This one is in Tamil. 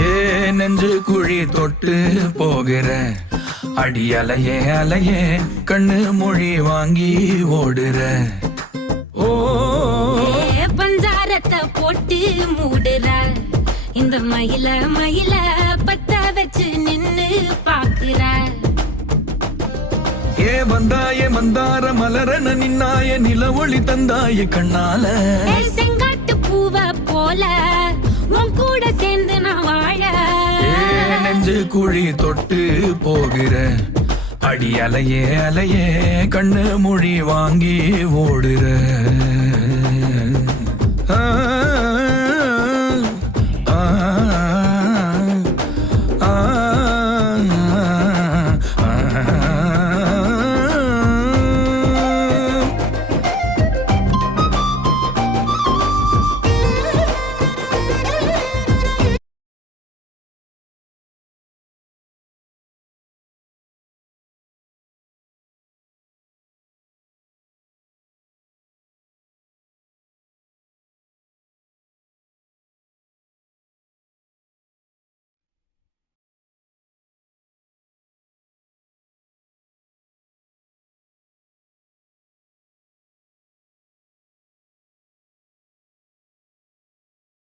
ஏ நெஞ்சு குழி தொட்டு போகிற அடி அலையே அலையே கண்ணு மொழி வாங்கி ஓடுற. ஓ பஞ்சாரத்தை போட்டு மூடுற இந்த மயில மயில பத்த வச்சு நின்னு பாக்குற. ஏ வந்தாய மந்தார மலரன நின்னாய நில ஒளி தந்தாய கண்ணால. செங்காட்டு பூவ போல உன் கூட சேர்ந்து நான் வாழ. நெஞ்சு குழி தொட்டு போகிற அடி அலையே அலையே கண்ணு மொழி வாங்கி ஓடுற.